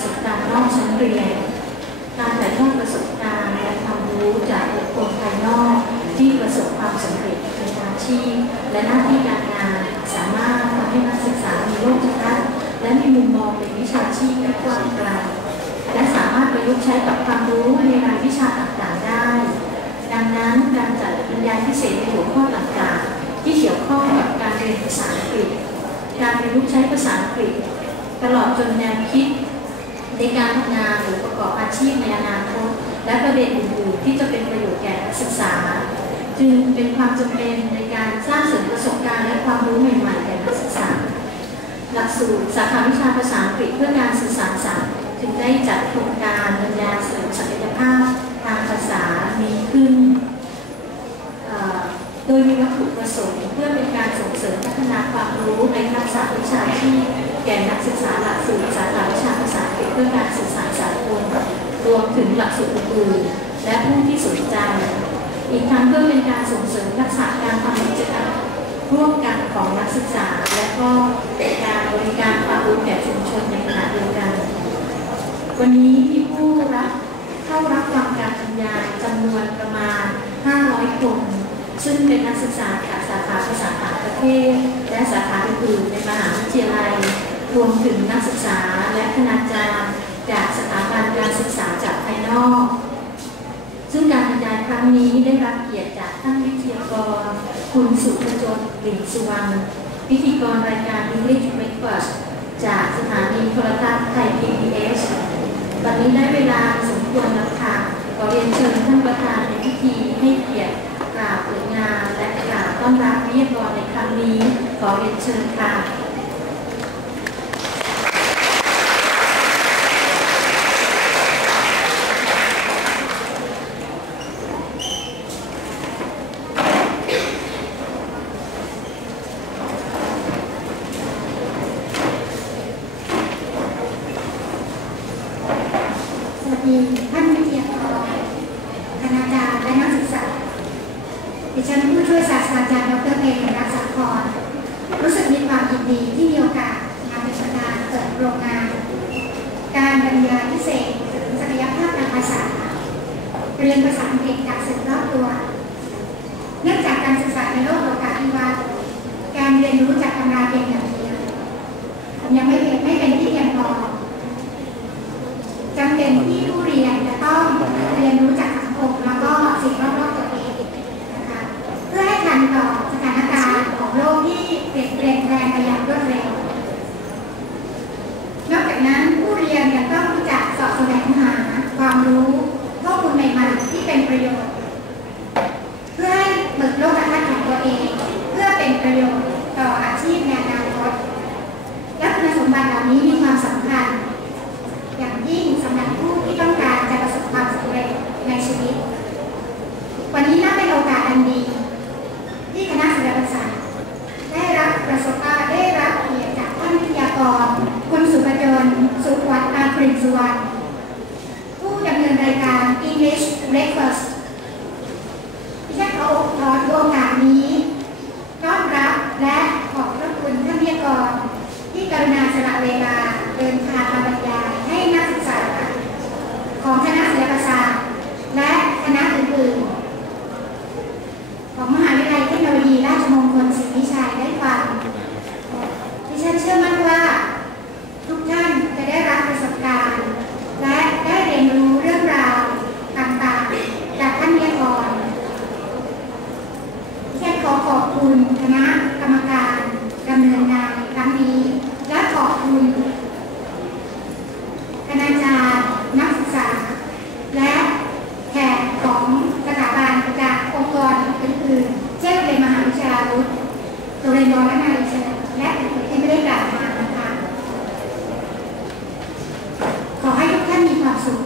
ประสบการณ์นอกชั้นเรียน การถ่ายทอดประสบการณ์และความรู้จากบุคคลภายนอกที่ประสบความสำเร็จในอาชีพ และหน้าที่การงานสามารถทำให้นักศึกษามีโลกทัศน์และมีมุมมองเป็นวิชาชีพที่กว้างไกลและสามารถประยุกต์ใช้กับความรู้ในรายวิชาต่างๆได้ ดังนั้นการจัดบรรยายพิเศษในหัวข้อต่างๆที่เกี่ยวข้องกับการเรียนภาษาอังกฤษ การประยุกต์ใช้ภาษาอังกฤษ ตลอดจนแนวคิด ในการทำงานหรือประกอบอาชีพในอนาคตและประเด็นอื่นๆที่จะเป็นประโยชน์แก่นักศึกษา จึงเป็นความจำเป็นในการสร้างเสริมประสบการณ์และความรู้ใหม่ๆแก่นักศึกษา หลักสูตรสาขาวิชาภาษาอังกฤษเพื่อการสื่อสารสารจึงได้จัดโครงการบรรยายเสริมศักยภาพทางภาษามีขึ้น ดยมีวัตถุประสงค์เพื่อเป็นการส่งเสริมพัฒนาความรู้ในทักษะวิชาชีพแก่นักศึกษาหลักสูตรสาขาวิชาภาษาอังกฤษเพื่อการสื่อสารสากลรวมถึงหลักสูตรอื่นๆและผู้ที่สนใจ อีกทั้งเพื่อเป็นการส่งเสริมทักษะการทำกิจกรรมร่วมกันของนักศึกษา และก็การบริการความรู้แก่ชุมชนในขณะเดียวกัน วันนี้มีผู้รับเข้ารับฟังการบรรยายจำนวนประมาณ 500 คน ซึ่งเป็นนักศึกษาจากสาขาภาษาต่างประเทศ และสาขาอื่นๆในมหาวิทยาลัย รวมถึงนักศึกษาและคณาจารย์จากสถาบันการศึกษาจากภายนอก ซึ่งการบรรยายครั้งนี้ได้รับเกียรติจากท่านวิทยากร คุณสุภจนกลิ่นสุวรรณพิธีกรรายการ English Breakfast จากสถานีโทรทัศน์ไทย PBS วันนี้ได้เวลาสมควรแล้วค่ะขอเรียนเชิญท่านประธานในพิธีให้เกียรติ อนรับวิทยากรในครั้งนี้ ขอเรียนเชิญค่ะ สวัสดีท่านวิทยากรคณาจารย์และนักศึกษา ดิฉันผู้ช่วยศาสตราจารย์ดรเพลรักษาพรรู้สึกมีความยินดีที่มีโอกาสมาเป็นประธานเปิดโรงงาน การบรรยายพิเศษถึงศักยภาพทางภาษา เรียนภาษาอังกฤษจากสื่อรอบตัว เนื่องจากการศึกษาในโลกโลกาภิวัตน์การเรียนรู้จากตำราเพียงอย่างเดียวยังไม่เป็นไม่เป็นที่เพียงพอ จำเป็นที่ผู้เรียนจะต้องเรียนรู้จากสังคมแล้วก็สิ่งรอบๆตัวเองนะคะเพื่อให้ทันต่อสถานการณ์ของโลกที่เปลี่ยนแปลงแปลงไปอย่างรวดเร็ว นอกจากนั้นผู้เรียนยังต้องรู้จักสอบแสวงหาความรู้ข้อมูลใหม่ๆที่ เป็นประโยชน์ เพื่อให้เปิดโลกทัศน์ของตัวเอง เพื่อเป็นประโยชน์ต่ออาชีพในอนาคตและคุณสมบัติเหล่านี้มีความสำคัญ อย่างยิ่งสำหรับผู้ที่ต้องการจะประสบความสำเร็จในชีวิต วันนี้นับเป็นโอกาสอันดี ที่คณะศิลปศาสตร์ได้รับประสบการณ์ได้รับเกียรติจากท่านวิทยากร คุณสุภจนสุวัฒน์อาปรินสุวรรณผู้ดำเนินรายการ English Breakfast ที่ฉันขอขอถือโอกาสนี้ ต้อนรับและขอบพระคุณท่านวิทยากร ที่กรุณาสละเวลาเดินทางมาบรรยายให้นักศึกษา ของคณะศิลปศาสตร์และคณะอื่นๆ ของมหาวิทยาลัยเทคโนโลยีราชมงคลศรีวิชัยได้ฟังดิฉันเชื่อมั่นว่า ทุกท่านจะได้รับประสบการณ์ และได้เรียนรู้เรื่องราวต่างๆ จากท่านวิทยากร ดิฉันขอขอบคุณคณะกรรมการดำเนินงานในครั้งนี้ และขอบคุณคณาจารย์นักศึกษา และแขกของสถ ริญวรและนายเชิญและอื่นๆที่ไม่ได้กล่าวมานะคะ ขอให้ทุกท่านมีความสุข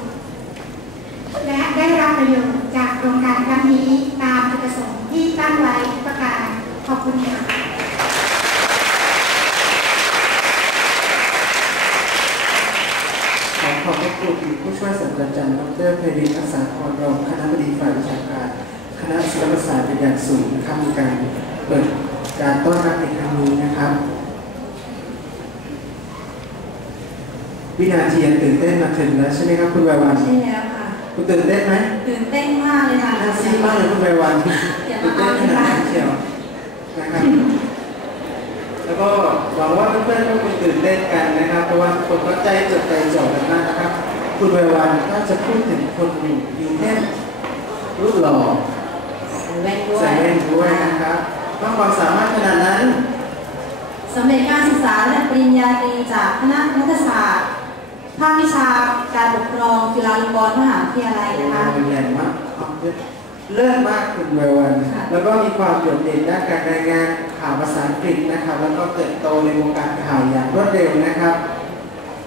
และได้รับประโยชน์จากโครงการครั้งนี้ตามจุดประสงค์ที่ตั้ง ไว้ทุกประการ ขอบคุณค่ะขอขอบพระคุณผู้ช่วยศาสตราจารย์ดรเพรินรักษาพรรองคณะบดีฝ่ายวิชาการ คณะศิลปศาสตร์เป็นอย่างสูงนะครับในการเปิดการต้อนรับในครั้งนี้นะครับ วินาทียังตื่นเต้นมาถึงแล้วใช่ไหมครับคุณไววันใช่แล้วค่ะ คุณตื่นเต้นไหมตื่นเต้นมากเลยค่ะ น่าซีดมากเลยคุณไววันอย่า ตื่มานเต้นขนาดนั้นเชียวนะครับ แล้วก็หวังว่าเพื่อนๆก็คงตื่นเต้นกันนะครับ เพราะว่าคนก็ใจจดใจจ่อกันมากนะครับ คุณไววันถ้าจะพูดถึงคนหนุ่มยูเทนรูปหล่อแว่นด้วยใส่แว่นด้วยนะครับต้องความสามารถขนาดนั้นสำเร็จการศึกษาและปริญญาตรีจากคณะรัฐศาสตร์ภาควิชาการปกครองจุฬาลงกรณ์มหาวิทยาลัยนะคะใหญ่มากความ เลิศมากคุณไววัน ค่ะ แล้วก็มีความโดดเด่นด้านการรายงานข่าวภาษาอังกฤษนะครับ แล้วก็เติบโตในวงการข่าวอย่างรวดเร็วนะครับ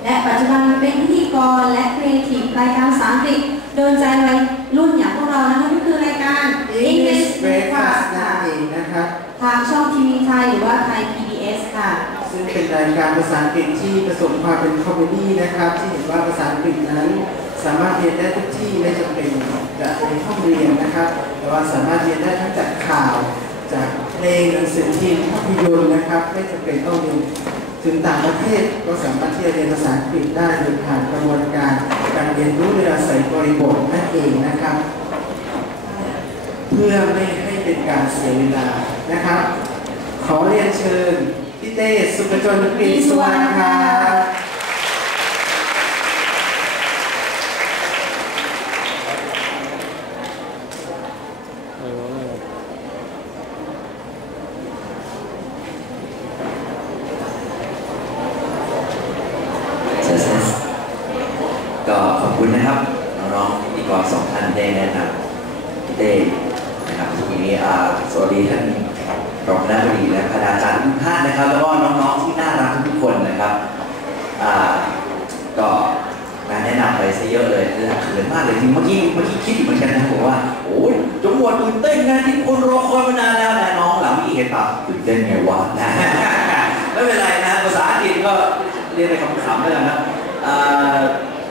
และปัจจุบันเป็นพิธีกรและครีเอทีฟรายการภาษาอังกฤษโดนใจวัยรุ่นอย่างพวกเรานะคะนี่คือรายการ English Breakfast นั่ค่ะนเองนะครับ ทางช่องทีวีไทยหรือว่าไทย PBS ค่ะ ซึ่งเป็นรายการภาษาอังกฤษที่ผสมความเป็นคอมเมดี้นะครับ ที่เห็นว่าภาษาอังกฤษนั้น สามารถเรียนได้ทุกที่ไม่จำเป็นจะในห้องเรียนนะครับแต่ว่าสามารถเรียนได้ทั้งจากข่าวจากเพลงหนังสือพิมพ์ภาพยนตร์นะครับ ไม่จำเป็นต้องเรียนถึงต่างประเทศก็สามารถที่จะเรียนภาษาอังกฤษได้โดยผ่านกระบวนการ การเรียนรู้โดยอาศัยบริบทนั่นเองนะครับ เพื่อไม่ให้เป็นการเสียเวลานะครับ ขอเรียนเชิญพี่เต้สุภจนกรีสวรรณครับ เซสก็ขอบคุณนะครับน้องๆพิธีกรสองท่านได้แนะนำพี่เต้นะครับทีนี้อ่าสวัสดีท่านรองคณะบดีและคณาจารย์ทุกท่านนะครับ แล้วก็น้องๆที่น่ารักทุกๆคนนะครับอ่าก็มาแนะนำไปซะเยอะเลยเรื่องเขินมากเลยจริงเมื่อกี้เมื่อกี้คิดอยู่เหมือนกันนะบอกว่าโอ้ยจังหวัดตื่นเต้นงานที่คนรอคอยมานานแล้วนะน้องหลังเมื่อกี้เห็นเปล่าตื่นเต้นไงวะ ไม่เป็นไรนะภาษาอังกฤษก็เรียนในคำขำๆแล้วกันนะอ่า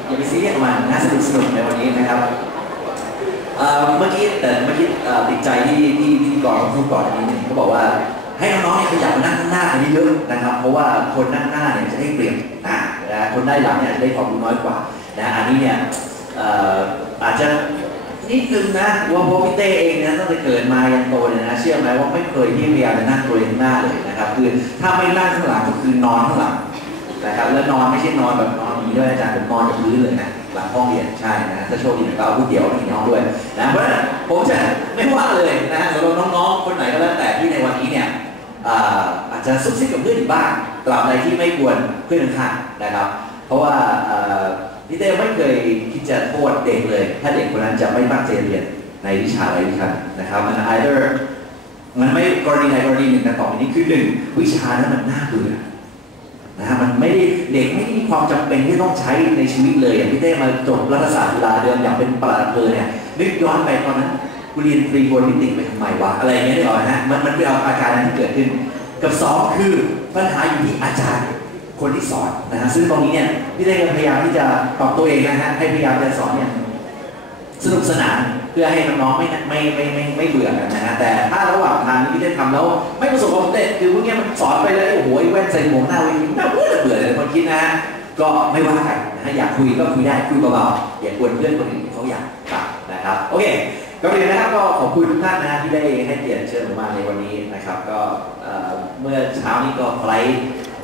อย่าไปซีเรียสกับมันน่าสนุกสนุกในวันนี้นะครับเอ่อเมื่อกี้แต่เมื่อกี้เอ่อติดใจที่ที่พิธีกรเขาพูดก่อนอันนี้หนึ่งเขาบอกว่า ให้น้องๆเนี่ยขยับมานั่งข้างหน้ากันนี้เยอะนะครับ เพราะว่าคนนั่งหน้าเนี่ยจะได้เปรียบอ่านะคนได้หลังเนี่ยจะได้ความรู้น้อยกว่านะอันนี้เนี่ยอาจจะนิดนึงนะว่าพพี่เต้เองนะตั้งแต่เกิดมายันโตเนี่ยนะเชื่อไหมว่าไม่เคยที่พยายามจะนั่งตัวเองหน้าเลยนะครับคือถ้าไม่นั่งข้างหลังก็คือนอนข้างหลังนะครับแล้วนอนไม่ใช่นอนแบบนอนนี้ด้วยอาจารย์ผมนอนกับพื้นเลยนะหลังห้องเรียนใช่นะถ้าโชคดีก็เอาผู้เดียวให้น้องด้วยนะเพราะฉะนั้นผมจะไม่ว่าเลยนะสำหรับน้องๆคนไหนก็แล้วแต่ที่ในวันนี้เนี่ย อาจจะซุบซิบกับเพื่อนอยู่บ้างตราบใดที่ไม่กวนเพื่อนข้างนะครับ เพราะว่าพี่เต้ไม่เคยคิดจะโทษเด็กเลย ถ้าเด็กคนนั้นจะไม่ตั้งใจเรียนในวิชาอะไรวิชานึ่งนะครับมัน either มันไม่กรณีใดกรณีหนึ่งแต่ต่อไปนี้คือหนึ่งวิชานั้นมันน่าเบื่อนะฮะมันไม่ได้เด็กไม่มีความจำเป็นที่ต้องใช้ในชีวิตเลยอย่างพี่เต้มาจบรัฐศาสตร์จุฬาเดิมอย่างเป็นปลัดเภอเนี่ยนึกย้อนไปตอนนั้น กูเรียนฟรีโบนิติกไปทำไมวะอะไรเงี้ยได้หรอฮะมันมันเป็นอาการที่เกิดขึ้น กับสองคือปัญหาอยู่ที่อาจารย์คนที่สอนนะฮะซึ่งตรงนี้เนี่ยพี่เต้พยายามที่จะปรับตัวเองนะฮะให้พยายามจะสอนเนี่ยสนุกสนานเพื่อให้น้องๆไม่ไม่ไม่ไม่ไม่เบื่อกันนะฮะแต่ถ้าระหว่างทางที่ได้ทำแล้ว ไม่ประสบความสำเร็จคือพวกเนี้ยมันสอนไปแล้วโอ้โหแว่นใส่หมวกหน้าเวทีน่าเบื่อเบื่อเลยคนคิดนะฮะก็ไม่ว่ากันนะฮะอยากคุยก็คุยได้คุยเบาๆอย่ากวนเพื่อนคนอื่นที่เขาอยากฟังนะครับโอเค ก็เลยนะครับก็ขอบคุณทุกท่านนะที่ได้ให้เกียรติเชิญผมมาในวันนี้นะครับ ก็เมื่อเช้านี้ก็ไฟล์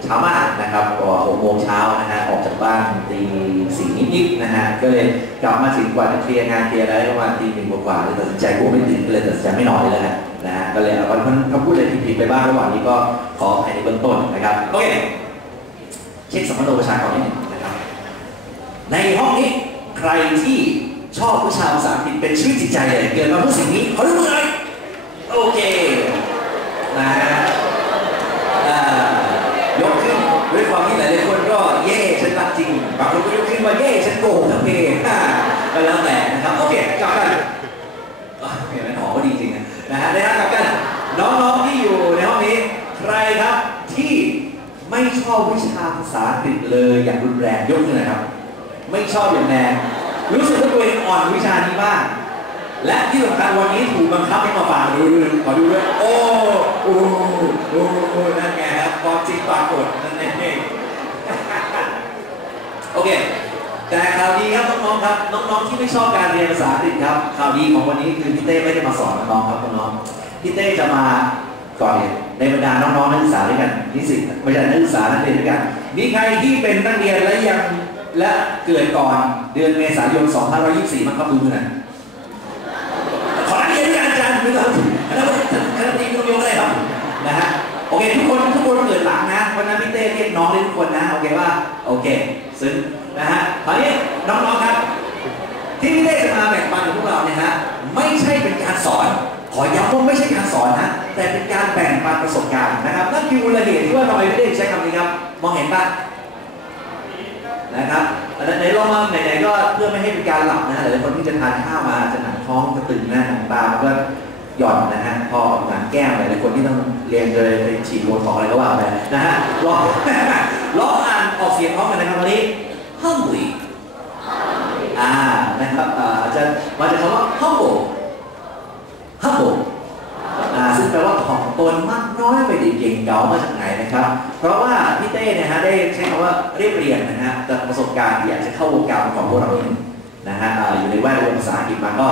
เช้ามากนะครับก็หกโมงเช้านะฮะออกจากบ้านตีสี่นิดๆนะฮะก็เลยกลับมาถึงกว่าจะเคลียร์งานเคลียร์อะไรประมาณตีหนึ่งกว่าๆเลยตัดสินใจกลัวไม่ตื่นก็เลยตัดสินใจไม่นอนเลยแล้วกันะฮะก็เลยเอาวันถ้าพูดอะไรผิดๆไปบ้างระหว่างนี้ก็ขออภัยในเบื้องต้นนะครับโอเคเช็คสมรรถประชากรนิดหนึ่งนะครับในห้องนี้ใครที่ ชอบวิชาภาษาอังกฤษเป็นชีวิตจิตใจใหญ่เกินมาเพื่สิ่งนี้เขาเรียกว่อะไรโอเคนะยกขึ้นด้วยความที่หลายๆคนก็เย่ฉันรักจริงบางคนก็ยกขึ้นมาเย่ฉันโกงทั้งเพลงก็แล้วแต่นะครับโอเคกลับกันเห็นไหมหอก็ดีจริงนะนะฮะนะฮะกลับกันน้องๆที่อยู่ในห้องนี้ใครครับที่ไม่ชอบวิชาภาษาอังกฤษเลยอย่างรุนแรงยกขึ้นหน่ยครับ ไม่ชอบอย่างแรง รู้สึกว่าตัวเองอ่อนวิชานี้บ้าง และที่สำคัญวันนี้ถูกบังคับให้มาฟังดูดูขอดูด้วยโอ้โอ้โอ้โอ้นั่นไงครับความจริงปรากฏนั่นเองโอเค แต่ข่าวดีครับน้องๆครับ น้องๆที่ไม่ชอบการเรียนภาษาอังกฤษครับข่าวดีของวันนี้คือพี่เต้ไม่ได้มาสอนน้องๆครับน้องๆพี่เต้จะมาก่อนเนี่ยในบรรดาน้องๆนักศึกษาด้วยกันนิสิตไม่ใช่นักศึกษานักเรียนด้วยกันมีใครที่เป็นนักเรียนและยัง และเกิดก่อนเดือนเมษายน 2524 มั้งครับดูมือหน่อยขออนุญาตอาจารย์ไม่ต้องแล้วคณะตีต้องยกอะไรครับนะฮะโอเคทุกคนทุกคนเกิดหลังนะวันนั้นพี่เต้เรียกน้องได้ทุกคนนะโอเคว่าโอเคซึ้งนะฮะตอนนี้น้องๆครับ ที่พี่เต้จะมาแบ่งปันกับพวกเราเนี่ยฮะไม่ใช่เป็นการสอน ขอย้ำว่าไม่ใช่การสอนนะแต่เป็นการแบ่งปันประสบการณ์นะครับนั่นคือมูลเหตุที่ว่าทำไมพี่เต้ใช้คำนี้ครับมองเห็นปะ นะครับในลองมาไหนๆก็เพื่อไม่ให้เป็นการหลับนะหลายคนที่จะทานข้าวมาจะหนังท้องจะตึงหน้าหนังตาก็หย่อนนะฮะพอหนังแก้มหลายคนที่ต้องเรียนเลยไปฉีดโบท็อกอะไรก็ว่าไปนะฮะลองลองอ่านออกเสียงพร้อมกันนะครับวันนี้ hungry อ่านะครับอ่าอาจจะมาจากคำว่า humble humble อ่าซึ่งแปลว่าถ่อม ตนมากน้อยไปดีเก่งเก๋ามาจากไหนนะครับ เพราะว่าพี่เต้เนี่ยฮะได้ใช้คำว่าเรียบเรียงนะฮะจากประสบการณ์ที่อยากจะเข้าวงการของพวกเราเองนะฮะอยู่ในแวดวงภาษาอังกฤษมาก็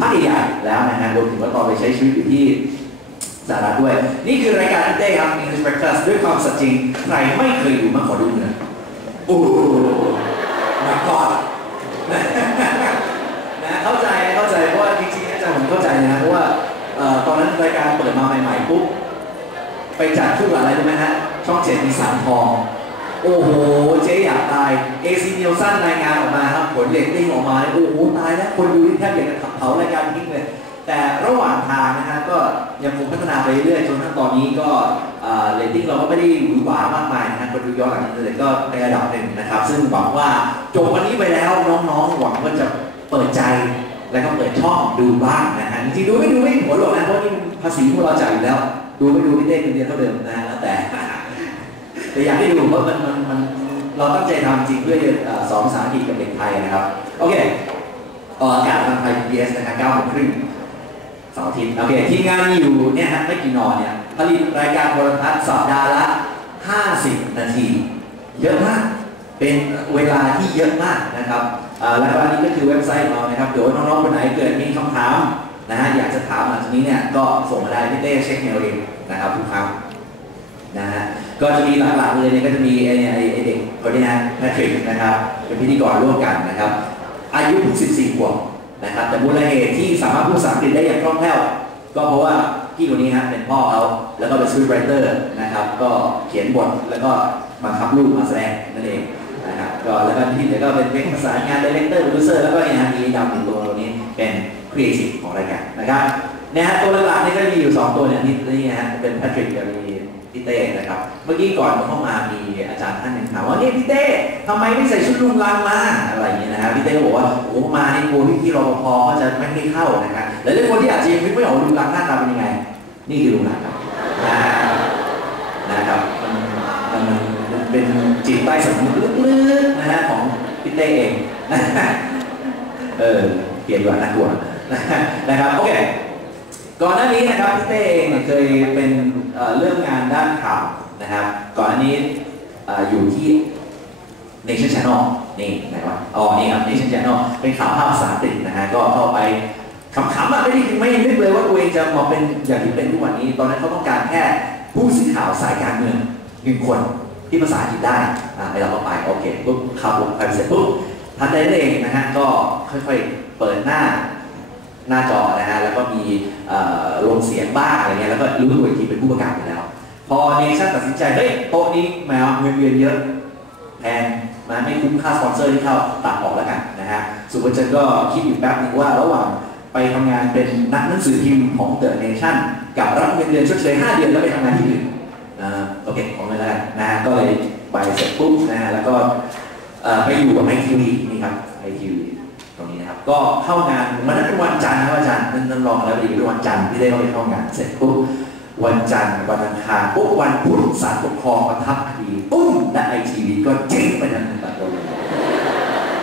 พักใหญ่แล้วนะฮะรวมถึงว่าตอนไปใช้ชีวิตอยู่ที่สหรัฐด้วย นี่คือรายการพี่เต้ครับ English Breakfast ด้วยความสัจจริง ใครไม่เคยดูมาขอดูเงินโอ้โห my god นะเข้าใจเข้าใจเพราะว่าจริงๆอาจารย์ผมเข้าใจนะเพราะว่า ตอนนั้นรายการเปิดมาใหม่ๆปุ๊บไปจัดคู่กับอะไรรู้ไหมฮะ ช่องเจ็ดมีสามทอง โอ้โห เจ๊อยากตาย AC Nielsen รายงานออกมาครับ ผลเรตติ้งออกมา โอ้โห ตายแล้วคนดูนี่แทบอยากจะเผารายการทิ้งเลย แต่ระหว่างทางนะฮะก็ยังคงพัฒนาไปเรื่อยจนทั้งตอนนี้ก็เอ่อเรตติ้งเราก็ไม่ได้หวือหวามากมายนะฮะคนดูย้อนหลังจากนั้นก็ในระดับหนึ่งนะครับ ซึ่งหวังว่าจบวันนี้ไปแล้วน้องๆหวังว่าจะเปิดใจ แล้วก็เปิดช่องดูบ้างนะฮะจริงๆดูไม่ดูไม่หัวหรอกนะเพราะนี่ภาษีพวกเราจ่ายอยู่แล้ว ดูไม่ดูพี่เต้คุณเรียนเท่าเดิมนะแล้วแต่แต่อยากให้ดูเพราะมันมันมันเราตั้งใจทำจริงเพื่อจะเอ่อสอนภาษาอังกฤษกับเด็กไทยนะครับโอเคออกอากาศทางไทย PBS นะครับ9โมงครึ่งเสาร์อาทิตย์โอเคทีมงานมีอยู่เนี่ยฮะไม่กี่นอนเนี่ยผลิตรายการโทรทัศน์สัปดาห์ละ 50 นาที เยอะมาก เป็นเวลาที่เยอะมากนะครับ แล้วก็อันนี้ก็คือเว็บไซต์เรานะครับเดี๋ยวน้องๆคนไหนเกิดมีคำถามนะฮะอยากจะถามหลังจากนี้เนี่ยก็ส่งมาได้พี่เต้เช็คเมลเองนะครับทุกครั้งนะฮะก็จะมีหลักๆเลยเนี่ยก็จะมีไอ้ไอ้เด็กคนนี้นะแพทริกนะครับเป็นพิธีกรร่วมกันนะครับ อายุเพิ่ง14ขวบนะครับแต่มูลเหตุที่สามารถพูดภาษาอังกฤษได้อย่างคล่องแคล่วก็เพราะว่าพี่คนนี้ฮะเป็นพ่อเขาแล้วก็เป็นสคริปต์ไรเตอร์นะครับ ก็เขียนบทแล้วก็บังคับลูกมาแสดงนั่นเอง นะครับก็แล้วก็ที่เหลือก็เป็นเป็นภาษางานดีเลกเตอร์โปรดิวเซอร์แล้วก็เนี่ยฮะมีดำหนึ่งตัวตัวนี้เป็นครีเอทีฟของรายการนะครับนี่ยฮะตัวหลักๆนี่ก็มีอยู่สองตัวเนี่ยนี่นี่ฮะเป็นแพทริกกับมีพี่เต้นะครับเมื่อกี้ก่อนเข้ามามีอาจารย์ท่านหนึ่งถามว่าเนี่ยพี่เต้ทำไมไม่ใส่ชุดลุงลังมาอะไรอย่างเงี้ยนะฮะพี่เต้ก็บอกว่าโอ้มาในกลัวพี่พี่รปภเขาจะไม่ให้เข้านะครับแล้วหลายคนที่อาจจะยังไม่ออกว่าลุงลังหน้าตาเป็นยังไง นี่คือลุงลังครับ เป็นจิตใต้สำนึกลึกๆนะฮะของพี่เต้เองนะเออเปลี่ยนว่าน่ากลัวนะครับโอเคก่อนหน้านี้นะครับพี่เต้เองเนี่ยเคยเป็นเรื่องงานด้านข่าวนะครับ ก่อนหน้านี้อยู่ที่ Nation Channel นี่ไหนวะอ๋อนี่ครับ Nation Channel เป็นข่าวภาพภาษาอังกฤษนะฮะก็เข้าไปขำๆอะไม่ได้ไม่นึกเลยว่าตัวเองจะมาเป็นอย่างที่เป็นทุกวันนี้ ตอนนั้นเขาต้องการแค่ผู้สื่อข่าวสายการเมืองหนึ่งคน ที่ภาษาอังกฤษได้อ่าให้เราก็ไปโอเคปุ๊บเข้าปุ๊บไปเสร็จปุ๊บทันใดนั้นเองนะฮะก็ค่อยๆเปิดหน้าหน้าจอนะฮะแล้วก็มีลงเสียงบ้างอะไรเงี้ยแล้วก็รู้ตัวอีกทีเป็นผู้ประกาศไปแล้ว พอเนชั่นตัดสินใจเฮ้ยโต๊ะนี้แมวเงินเดือนเยอะแพงมาไม่คุ้มค่าสปอนเซอร์ที่เข้าตัดออกแล้วกันนะฮะสุภชันก็คิดอยู่แป๊บนึงว่าระหว่างไปทำงานเป็นนักหนังสือพิมพ์ของเดอะเนชั่นกับรับเงินเดือนชดเชย5เดือนแล้วไปทำงานที่อื่น อ่าโอเคของเลยแล้วนะก็เลยไปเสร็จปุ๊บนะแล้วก็ไปอยู่กับไอทีวีนี่ครับไอทีวีตรงนี้นะครับ ก็เข้างานวันนั้นเป็นวันจันทร์นะครับอาจารย์นั่นนั่นรองแล้วดีเป็นวันจันทร์ที่ได้เข้าไปเข้างานเสร็จปุ๊บวันจันทร์วันอังคารปุ๊บวันพุธศาลปกครองมาทับคดีปุ้มและไอทีวีก็เจ๊งไปทันทีตัดเลย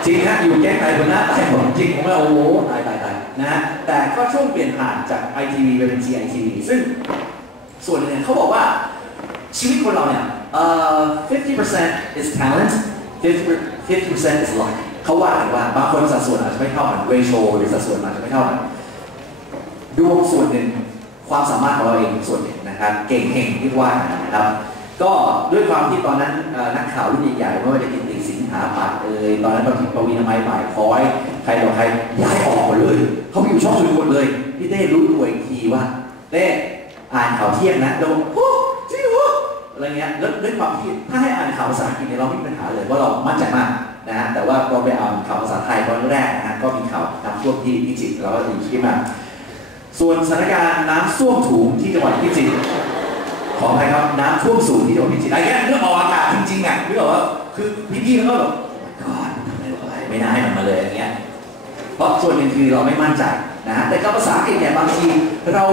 จริงฮะอยู่แก้ไขคนหน้าตายหมจริงผมว่าโอ้โหตายตายตายนะแต่ก็ช่วงเปลี่ยนผ่านจากไอทีวีไปเป็น GITV ซึ่งส่วนหนึ่งเขาบอกว่า ชีวิตคนเราเนี่ยเอ่อ50% is talent 50% is luck เขาว่ากันว่าบางคนสัดส่วนอาจจะไม่เท่ากัน ratio หรือสัดส่วนอาจจะไม่เท่ากันดวงส่วนหนึ่งความสามารถของเราเองส่วนหนึ่งนะครับ เก่งเฮงที่ว่านะครับ ก็ด้วยความที่ตอนนั้นนักข่าวรุ่นใหญ่ๆไม่ว่าจะกินติสิงหาปัตย์เอยตอนนั้นบางทีปวีนไมยหมายคอย ใครต่อใครย้ายออกหมดเลยเขาไปอยู่ช่องอื่นหมดเลยพี่เต้รู้ตัวอีกทีว่าเต้อ่านข่าวเที่ยงนะแล้วโอ้จริงเหร อะไรเงี้ยแล้วด้วยความที่ถ้าให้อ่านข่าวภาษาอังกฤษเนี่ยเราไม่มีปัญหาเลยว่าเรามั่นใจมากนะฮะแต่ว่าพอไปอ่านข่าวภาษาไทยตอนแรกนะฮะก็มีข่าวน้ำท่วมที่พิจิตรเราก็ดีคิดมา ส่วนสถานการณ์น้ำท่วมถุงที่จังหวัดพิจิตรขออภัยครับน้ำท่วมสูงที่จังหวัดพิจิตรอะไรเงี้ยเรื่องออกอากาศจริงๆอะนึกออกว่าคือพี่ๆเขาก็แบบก่อนทำไมวะไม่น่าให้มันมาเลยอย่างเงี้ยเพราะส่วนหนึ่งคือเราไม่มั่นใจนะฮะแต่กับภาษาอังกฤษเนี่ยบางทีเรา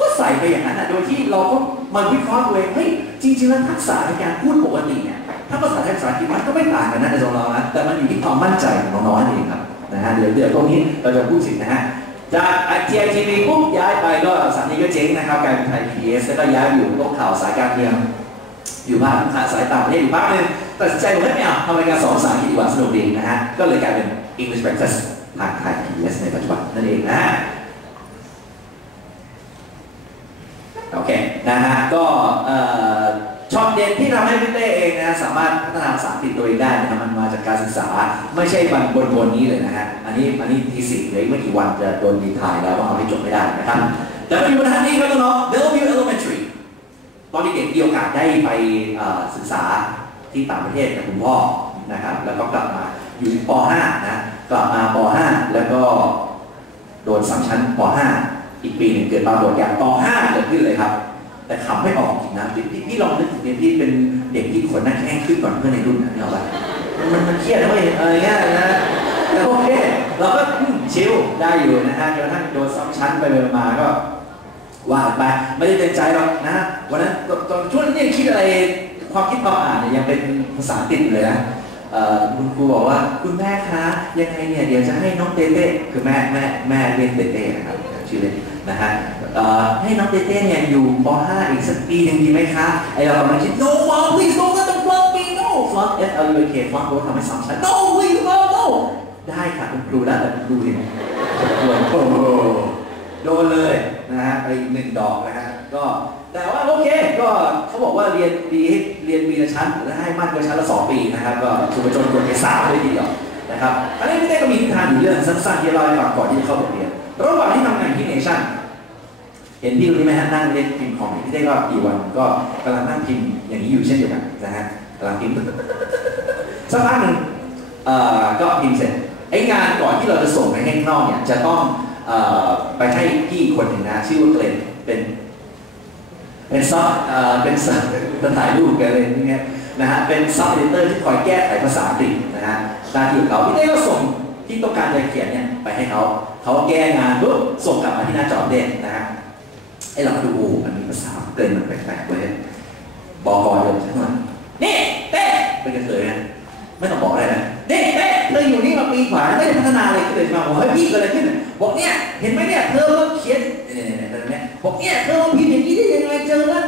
ก็ใส่ไปอย่างนั้นนะโดยที่เราก็ มาวิเคราะห์ตัวเองเฮ้ยจริง ๆ แล้วทักษะในการพูดปกติเนี่ยถ้าภาษาไทยภาษาอังกฤษมันก็ไม่ต่างกันนะในสำหรับเรานะแต่มันอยู่ที่ความมั่นใจของน้องๆเองครับนะฮะเดี๋ยวเดี๋ยวตรงนี้เราจะพูดถึงนะฮะจาก TITV ปุ๊บย้ายไปก็สถานีก็เจ๊งนะครับกลายเป็นไทย PBS แล้วก็ย้ายอยู่โลกข่าวสายการเมืองอยู่บ้านสายต่างประเทศอยู่บ้านหนึงตัดสินใจว่าไม่เอาทำรายการสอนภาษาอังกฤษดีกว่าสนุกดีนะฮะก็เลยกลายเป็น English Breakfast ทางไทย PBS ในปัจจุบันนั่นเองนะฮะ โอเคนะฮะก็เอ่อช็อตเด่นที่ทำให้พี่เต้เองนะสามารถพัฒนาภาษาอังกฤษตัวเองได้นะมันมาจากการศึกษาไม่ใช่บนบนบนนี้เลยนะฮะอันนี้อันนี้ทีสี่เลืออีกไม่กี่วันจะโดนดีทายแล้วว่าเอาให้จบไม่ได้นะครับแต่มาอยู่ทานนี้ครับน้อง Bellevue Elementary ตอนเด็กๆมีโอกาสได้ไปศึกษาที่ต่างประเทศกับคุณพ่อนะครับแล้วก็กลับมาอยู่ป .5 นะกลับมาป .5 แล้วก็โดนสัมชั้นป .5 อีกปีหนึ่งเกิดปรากฏอย่างป .5 เกิดขึ้นเลยครับ แต่ขำไม่ออกจริงนะพี่พี่ลองนึกถึงเนี่ยพี่เป็นเด็กที่ขนหน้าแข้งขึ้นก่อนเพื่อนในรุ่นนะเนี่ยหรอปะมันมันเครียดนะเว้ยอะไรเงี้ยนะแต่โอเคเราก็ชิลได้อยู่นะฮะจนกระทั่งโดนซ้ำชั้นไปเลยมาก็ว่าไปไม่ได้เต็มใจหรอกนะ วันนั้นตอนช่วงนั้ยังคิดอะไรความคิดความอ่านเนี่ยยังเป็นภาษาอังกฤษอยู่เลยนะเอ่อคุณครูบอกว่าคุณแม่คะยังไงเนี่ยเดี๋ยวจะให้น้องเต้เต้คือแม่แม่แม่เรียนเต้เต้นะครับชื่อเล่น นะฮะให้น้องเต้เต้เนี่ยอยู่ป .5 อีกสักปีหนึ่งดีไหมคะไอเรากำลังคิด no mom please don't let them flunk me no flunk F L U N K flunk โทำให้ซ้ำชั้น no please no no ได้ค่ะคุณครูแล้วแต่คุณครูเนี่ยโอ้โหโดนเลยนะฮะไปอีกหนึ่งดอกนะฮะก็แต่ว่าโอเคก็เขาบอกว่าเรียนดีเรียนปีละชั้นและให้มากกว่าชั้นละสองปีนะครับก็คือไปจนกดไปสามเลยทีเดียวนะครับอันนี้พี่เต้ก็มีนิทานอยู่เรื่องสั้นๆที่เล่าให้ฟังก่อนที่จะเข้าบทเรียน ระหว่างที่ทำงานที่เนชั่นเห็นพี่คนนี้ไหมฮะนั่งเล่นพิมพ์ของพี่เต้ก็กี่วันก็กำลังนั่งพิมพ์อย่างนี้อยู่เช่นเดียวกันนะฮะกำลังพิมพ์สักพักหนึ่งก็พิมพ์เสร็จไอ้งานก่อนที่เราจะส่งไปให้นอกเนี่ยจะต้องอไปให้พี่คนหนึ่งนะชื่อว่าเกรนเป็นเป็นซับเอ่อเป็นซับถ่ายรูปกันเลยนี่เนี่ยนะฮะเป็นซับเอดิเตอร์ที่คอยแก้ไขภาษาอังกฤษนะฮะหน้าที่ของเขาพี่เต้ก็ส่งที่ต้องการจะเขียนเนี่ยไปให้เขา เขาแก้งานปุ๊บส่งกลับมาที่หน้าจอเด่นนะฮะไอ้เราดูอ้มันมีภาษาเกินมันแปลกๆเว้ยบอกกเดินใช่ไหมนี่เต้เป็นกระเทยนะไม่ต้องบอกอะไรนะนี่เต้เธออยู่นี่มาปีกว่าไม่ได้พัฒนาอะไรขึ้นเลยมาบอกเฮ้ยพี่เกิดอะไรขึ้นบอกเนี่ยเห็นไหมเนี่ยเธอมาเขียนเนี่ยเนี่ยนเนี่ยบอกเนี่ยเธอมาพิมพ์อย่างนี้ได้ยังไงเจอนั่น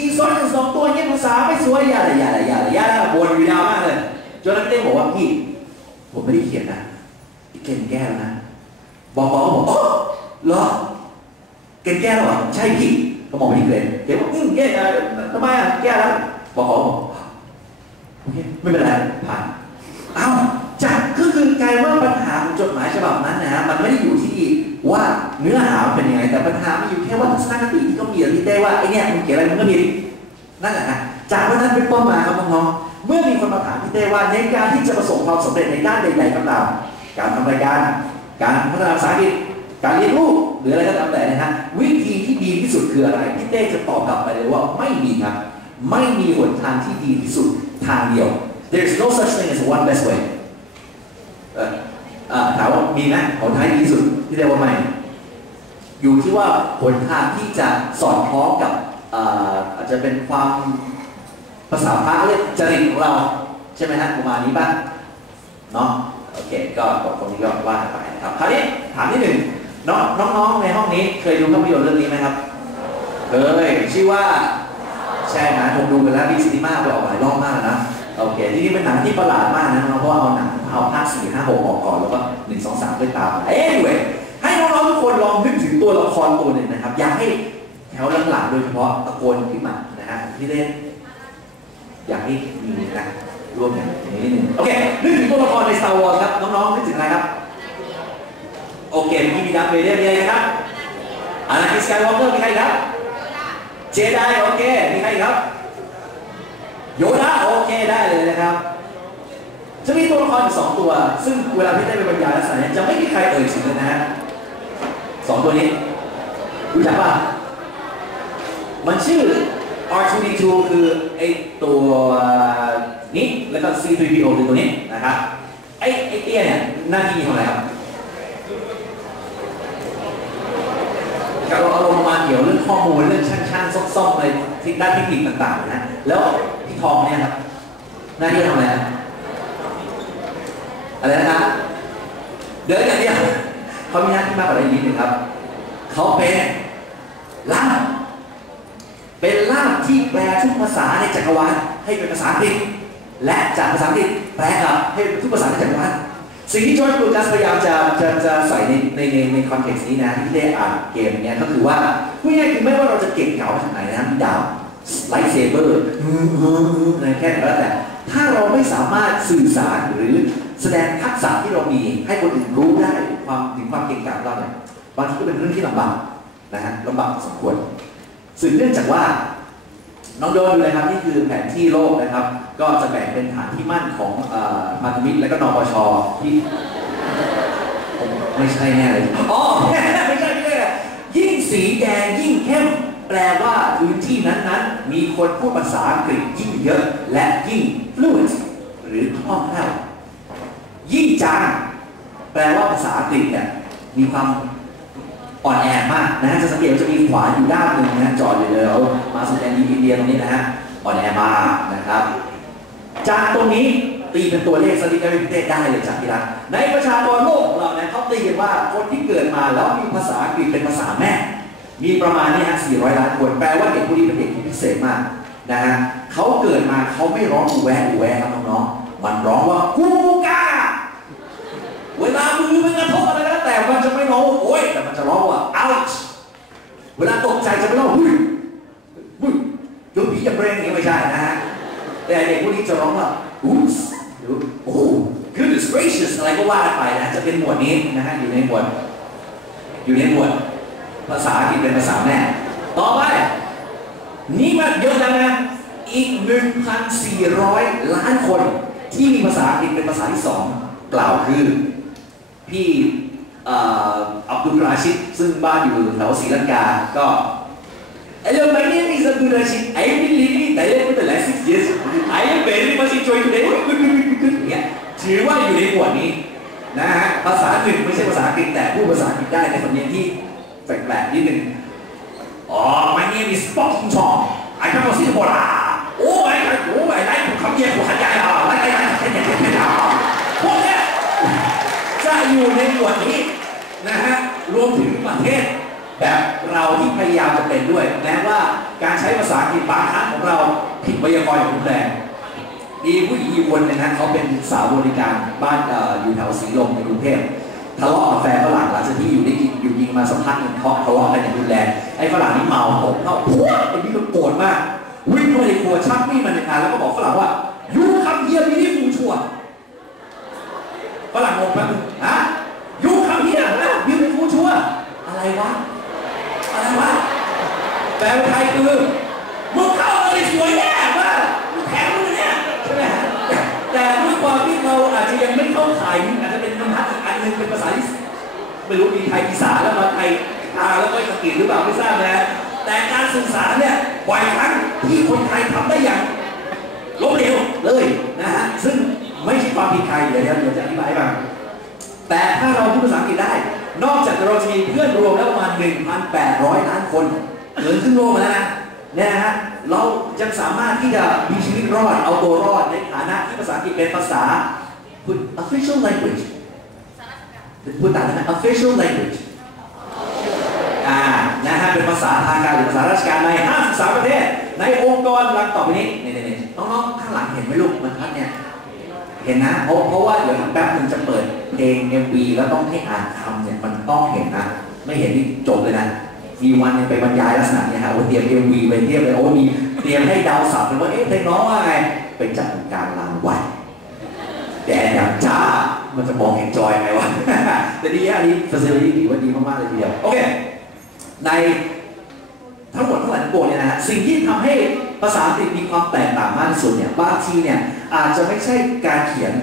ing ซ้อนกันสองตัวเนี่ยภาษาไม่สวยย่าเลยอย่าเลยอย่าเลยอย่าลยบนอยู่ยาวมากเลยจนนั้นเต้บอกว่าพี่ผมไม่ได้เขียนนะเก่งแกแล้วนะ บอกบอกบอกโอ้เหรอเก่งแก้แล้วเหรอใช่พี่ก็มองไปที่เกรนเกรนบอกอืมแก้ทำไมอะแก้แล้วบอกบอกบอกโอเคไม่เป็นไรผ่านเอ้าจากก็คือกลายว่าปัญหาของจดหมายฉบับนั้นนะฮะมันไม่ได้อยู่ที่ว่าเนื้อหาเป็นยังไงแต่ปัญหามันอยู่แค่ว่าทัศนคติที่เขามีกับพี่เต้ว่าไอเนี่ยมึงเขียนอะไรมึงก็มีดินั่นแหละฮะจากวันนั้นเป็นต้นมาครับน้องๆเมื่อมีคนมาถามพี่เต้ว่าในการที่จะประสบความสำเร็จในด้านใดๆก็ตามการทำรายการ การพัฒนาภาษาอังกฤษการเรียนรู้หรืออะไรก็ตามแต่นะฮะวิธีที่ดีที่สุดคืออะไรพี่เต้จะตอบกลับไปเลยว่าไม่มีครับไม่มีหนทางที่ดีที่สุดทางเดียว there's no such thing as one best way เอ่อเอ่อถามว่ามีไหมหนทางที่ดีที่สุดที่เรียกว่าไม่อยู่ที่ว่าหนทางที่จะสอดคล้องกับอาจจะเป็นความภาษาพระเรียกจริตของเรา ใช่ไหมฮะประมาณนี้ป่ะเนาะ โอเค ก็ตรงนี้ก็ว่าไปนะครับคราวนี้ถามนิดหนึ่งน้องน้องๆในห้องนี้เคยดูภาพยนตร์เรื่องนี้ไหมครับเคยชื่อว่าใช่นะผมดูไปแล้วดีซีนีมาไปออกหลายรอบมากนะโอเคที่นี่เป็นหนังที่ประหลาดมากนะเพราะเอาหนังเอาภาคสี่ห้าหกออกก่อนแล้วก็หนึ่งสองสามค่อยตามเอ้ยเว้ยให้น้องๆทุกคนลองนึกถึงตัวละครตัวหนึ่งนะครับ อยากให้แถวหลังๆโดยเฉพาะตะโกนขึ้นมานะฮะที่เล่นอยากให้มีนะ ร่วมกันนิดนึงโอเคนึกถึงตัวละครใน Star Wars ครับน้องๆนึกถึงอะไรครับ โอเคเมื่อกี้มีดับเบลเดอร์มีอะไรครับอานาคิสกายวอล์กเกอร์มีใครครับ เจไดโอเคมีใครครับโยดาโอเคได้เลยนะครับจะมีตัวละครสองตัว ซึ่งเวลาพี่ได้ไปบรรยายลักษณะนี้จะไม่มีใครเอ่ยถึงเลยนะฮะสองตัวนี้รู้จักป่ะมันชื่อ R2D2 คือไอตัว นี้แล้วก็ C3PO คือตัวนี้นะครับไอ้ไอ้เตี้ยเนี่ยหน้าที่ทำอะไรครับกับเราอารมณ์ประมาณเกี่ยวเรื่องข้อมูลเรื่องช่างๆซ่อมๆอะไรที่ด้านเทคนิคต่างๆนะแล้วพี่ทองเนี่ยครับหน้าที่ทำอะไรอะไรนะครับเดินอย่างเดียวเขามีหน้าที่มากกว่านั้นอีกนิดหนึงครับเขาเป็นล่ามเป็นล่ามที่แปลทุกภาษาในจักรวาลให้เป็นภาษาอังกฤษ และจากภาษาอังกฤษแปลกลับให้ทุกภาษาในจักรวาลสิ่งที่จอร์จลูคัสพยายามจะจะจะใส่ในในในในคอนเท็กซ์นี้นะที่ได้อ่านเกมเนี้ยก็คือว่าพูดง่ายคือไม่ว่าเราจะเก่งเก่าขนาดไหนนะพี่ดาวไลท์เซเบอร์อะไรแค่ไหนก็แล้วแต่ ถ้าเราไม่สามารถสื่อสารหรือแสดงทักษะที่เรามีให้คนอื่นรู้ได้ความถึงความเก่งกาจเราเนี่ยบางทีก็เป็นเรื่องที่ลำบากนะฮะลำบากสมควรซึ่งเนื่องจากว่าน้องโดนดูเลยครับนี่คือแผนที่โลกนะครับ ก็จะแบ่งเป็นฐานที่มั่นของพันธมิตรและก็นปชที่ไม่ใช่แน่เลยอ๋อไม่ใช่ไม่ใช่เลยยิ่งสีแดงยิ่งเข้ม แปลว่าพื้นที่นั้นๆ มีคนพูดภาษาอังกฤษยิ่งเยอะและยิ่ง fluent หรือคล่องแคล่วยิ่งจางแปลว่าภาษาอังกฤษเนี่ยมีความอ่อนแอมากนะฮะจะสังเกตว่าจะมีขวานอยู่ด้านหนึ่งนะจอดอยู่เลยเอามาสแกนดีอินเดียตรงนี้นะฮะอ่อนแอมากนะครับ จากตรงนี้ตีเป็นตัวเลขสถิติวิเทศได้เลยจากที่รักในประชากรโลกเราเนี่ยเขาตีกันว่าคนที่เกิดมาแล้วมีภาษาอังกฤษเป็นภาษาแม่ มีประมาณนี้ฮะ400 ล้านคน แปลว่าเด็กพวกนี้เป็นเด็กที่พิเศษมากนะฮะเขาเกิดมาเขาไม่ร้องอูแวะอูแวะครับน้องๆมันร้องว่ากูกาเวลามือมันกระทบอะไรก็แล้วแต่มันจะไม่ร้องโอ๊ยแต่มันจะร้องว่า ouch เวลาตกใจจะไม่ร้องหุ้ยหุ้ยโดนผีจะเบรนอย่างนี้ไม่ใช่นะฮะ แต่เด็กพวกนี้จะร้องว่า oops หรือโอ้ goodness gracious อะไรก็ว่าไปนะจะเป็นหมวดนี้นะฮะอยู่ในหมวด อยู่ในหมวด ภาษาอังกฤษเป็นภาษาแม่ต่อไป นี่มันเยอะแล้วนะอีก 1,400 ล้านคนที่มีภาษาอังกฤษเป็นภาษาที่สองกล่าวคือพี่อับดุลราชิดซึ่งบ้านอยู่แถวศรีลังกา ก็ Hello my name is Abdul Rashid I have been living in Thailand for the last six years I am very much enjoy today อย่างเงี้ยถือว่าอยู่ในหมวดนี้นะฮะภาษาหนึ่งไม่ใช่ภาษาอังกฤษแต่พูดภาษาอังกฤษได้ในสำเนียงที่แปลกๆนิดนึง Oh, my name is Fucking I come from Singapore. Ah. Oh, I, I, oh, I like to come here for หัดใหญ่อะ like I like หัดใหญ่หัดใหญ่อ่พวกเนี้ยจะอยู่ในหมวดนี้นะฮะรวมถึงประเทศแบบเราที่พยายามจะเป็นด้วยแม้ว่าการใช้ภาษาอังกฤษบางครั้งของเราผิดไวยากรณ์อย่างรุนแรง มีผู้หญิงอีกคนหนึงนะเขาเป็นสาวบริการบ้านออยู่แถวสีลมในกรุงเทพทะเลาะกับแฟนฝรั่งหลังจากที่อยู่ได้กินอยู่กินมาสักพักหนึ่งเขาทะเลาะกันอย่างรุนแรงไอ้ฝรั่งนี่เมาตกเข้าพวกไอ้นี่ก็โกรธมาก วิ่งเข้าไปในครัวชักมีดมาในงานแล้วก็บอกฝรั่งว่ายูคำเฮียมีที่ฟูชัวฝรั่งงงแป๊บนึงฮะยูคำเฮียนะมีที่ฟูชัวอะไรวะอะไรวะแปลไทยคือ ษาที่ไม่รู้มีไทยอีสานแล้วมาไทยอาแล้วก็อังกฤษหรือเปล่าไม่ทราบนะแต่การสื่อสารเนี่ยบ่อยครั้งที่คนไทยทำได้อย่างล้มเหลวเลยนะฮะซึ่งไม่ใช่ความผิดใครเดี๋ยวเดี๋ยวจะอธิบายให้ฟังแต่ถ้าเราพูดภาษาอังกฤษได้ นอกจากเราจะมีเพื่อนรวมแล้วประมาณ 1,800 ล้านคนเหมือนขึ้นโลกแล้วนะเนี่ยนะฮะเรายังสามารถที่จะมีชีวิตรอดเอาตัวรอดในฐานะที่ภาษาอังกฤษเป็นภาษา official language พูดต่างกันนะ official language อ่า นะฮะ เป็นภาษาทางการหรือภาษาราชการใน 53 ประเทศ ในองค์กรหลังต่อไปนี้นี่นี่น้องๆ ข้างหลังเห็นไหมลูกบรรทัดเนี่ย เห็นนะ เพราะเพราะว่าเดี๋ยวแป๊บหนึงจะเปิดเพลง MV แล้วต้องให้อ่านคำเนี่ย มันต้องเห็นนะ ไม่เห็นนี่จบเลยนะ มีวันนึงไปบรรยายลักษณะเนี่ยฮะโอ้เตรียม MV ไปเทียบเลย โอ้มีเตรียมให้ดาวสับเลยว่า เอ๊ะเพลงน้องว่าไง ไปจัดการรางวัลแดดอย่างจ้า มันจะมองเห็นจอยไงวะ แต่ดีอะอันนี้ facility ถือว่าดีมาก ๆ เลยทีเดียว โอเค ในทั้งหมดทั้งหลายทั้งปวงเนี่ยนะฮะสิ่งที่ทำให้ภาษาอังกฤษมีความแตกต่างมากที่สุดเนี่ยบางทีเนี่ยอาจจะไม่ใช่การเขียน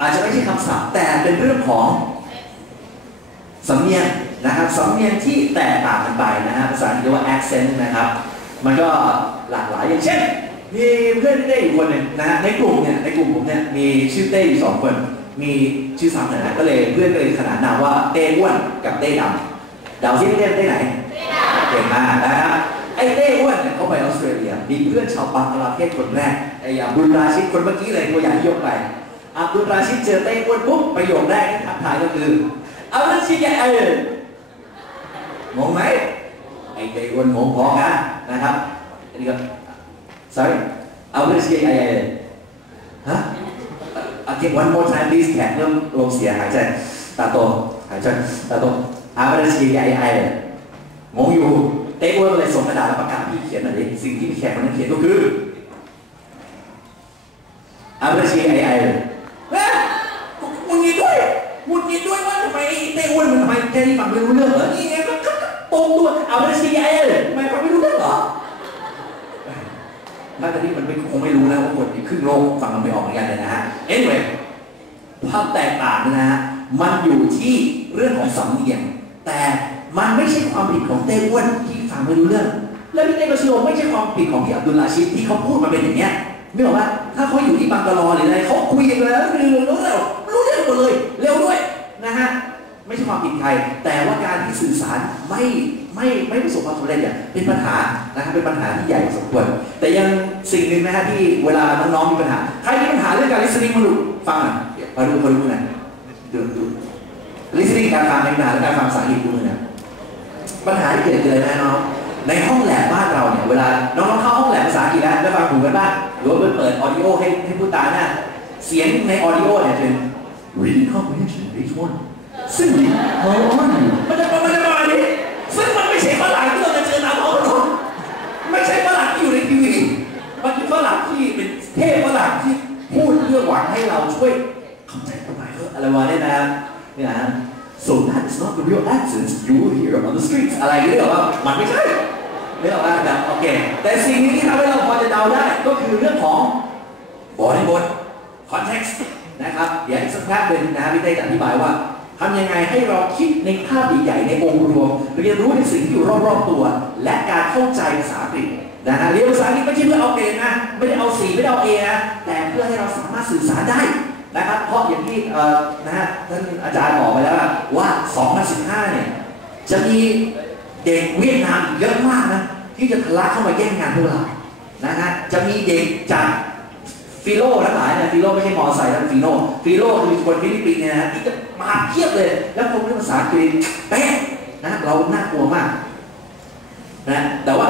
อาจจะไม่ใช่คำศัพท์แต่เป็นเรื่องของสำเนียงนะครับสำเนียงที่แตกต่างกันไปนะฮะภาษาอังกฤษเรียกว่า accent นะครับ มันก็หลากหลายอย่างเช่นมีเพื่อนเต้อีกคนหนึ่งนะฮะในกลุ่มเนี่ยในกลุ่มผมเนี่ยมีชื่อเต้อยู่สองคน มีชื่อซ้ำกันนะก็เลยเพื่อนก็เลยขนานนามว่าเต้อ้วนกับเต้ดำเดาซิเต้เต้ไหนเก่งมากนะครับไอ้เต้อ้วนเนี่ยเขาไปออสเตรเลีย มีเพื่อนชาวบังกลาเทศคนแรกไอ้อับดุลราชิดคนเมื่อกี้เลยตัวอย่างที่ยกไปอับดุลราชิดเจอเต้อ้วนปุ๊บประโยคแรกที่ทักทายก็คืออับดุลราชิดยังไงงงไหมไอ้เต้อ้วนงงพอกันนะครับอันนี้ก็ sorry อับดุลราชิดยังไงฮะ again one more time please แขกเริ่มลมเสียหายใจตาโตหายใจตาโตอับดุลราชิดยังไงงอยู่เต้อวนเลยส่งกระดาษประกาศพี่เขียนอยดิสิ่งที่พี่แขกคนนั้นเขียนก็คืออาเบรชีไอไอเลยเฮ้ยมึงยินด้วยมึงยินด้วยว่าทำไมเต้อ้วนมันทำไมแค่นี้ฟังไม่รู้เรื่องเหรอนี่ไงก็ก็ก็ตรงตัวอาเบรชีไอไอเลยทำไมฟังไม่รู้เรื่องเหรอ ถ้าตอนนี้มันไม่คงไม่รู้แล้วว่าคนที่ครึ่งโลกฟังมันไม่ออกเหมือนกันเลยนะฮะ anyway ภาพแตกต่างนะฮะมันอยู่ที่เรื่องของสำเนียง แต่มันไม่ใช่ความผิดของเต้อ้วนที่ฟังไม่รู้เรื่อง และพี่เต้กระชโลไม่ใช่ความผิดของพี่อับดุลลาชิดที่เขาพูดมาเป็นอย่างเนี้ยไม่บอกว่าถ้าเขาอยู่ที่บังกะลอหรืออะไรเขาคุยกันเลยแล้วคือรู้เรื่องรู้เรื่องหมดเลย เร็วด้วยนะฮะไม่ใช่ความผิดใครแต่ว่าการที่สื่อสารไม่ ไม่ไม่ประสบความสำเร็จเนี่ยเป็นปัญหานะครับเป็นปัญหาที่ใหญ่พอสมควรแต่ยังสิ่งหนึ่งนะฮะที่เวลาน้องๆมีปัญหาใครมีปัญหาเรื่องการ listening มาดูฟังหน่อยมาดูมาดูหน่อยดูดู listening การฟังในปัญหาและการฟังภาษาอังกฤษดูหน่อยปัญหาที่เกิดขึ้นเลยนะน้องในห้องแลบบ้านเราเนี่ยเวลาน้องๆเข้าห้องแลบภาษาอังกฤษแล้วได้ฟังหูกันบ้างหรือว่าเปิดออดิโอให้ให้พูดตามนะเสียงในออดิโอเนี่ยเป็น reading comprehension page one ซึ่ง how are you มันจะมันจะมาณนี้ซึ่งมันไม่ ใช่ฝรั่งที่เราจะเจอตามท้องถนนไม่ใช่ฝรั่งที่อยู่ในทีวีมันคือฝรั่งที่เป็นเทพฝรั่งที่พูดเพื่อหวังให้เราช่วยเข้าใจกฎหมายอะอะไรวะเนี่ยนะเนี่ยนะ so that is not the real accent you will hear on the streets อะไรเรียกว่ามันไม่ใช่เรียกว่าแบบโอเคแต่สิ่งนี้ที่ทำให้เราพอจะเดาได้ก็คือเรื่องของบริบท context นะครับเดี๋ยวอีกสักแป๊บหนึ่งนะพี่เต้จะอธิบายว่า ทำยังไงให้เราคิดในภาพใหญ่ในองค์รวม เรียนรู้ในสิ่งที่อยู่รอบๆตัว และการเข้าใจภาษาอังกฤษนะฮะเรียนภาษาอังกฤษไม่ใช่เพื่อเอาเกรดนะไม่ได้เอาสีไม่ได้เอาเอนะแต่เพื่อให้เราสามารถสื่อสารได้นะครับเพราะอย่างที่เอ่อนะฮะท่านอาจารย์บอกไปแล้วว่า 2015 เนี่ยจะมีเด็กเวียดนามเยอะมากนะที่จะทะลักเข้ามาแย่งงานพวกเรานะฮะจะมีเด็กจาก ฟิโลทั้งหลายเนี่ยฟิโลไม่ใช่มอไซค์นะฟิโลฟิโลคือคนฟิลิปปินส์เนี่ยนะที่จะมาเทียบเลย แล้วผมเรียภาษาอังกฤษเป๊ะนะเราน่ากลัวมากนะแต่ว่า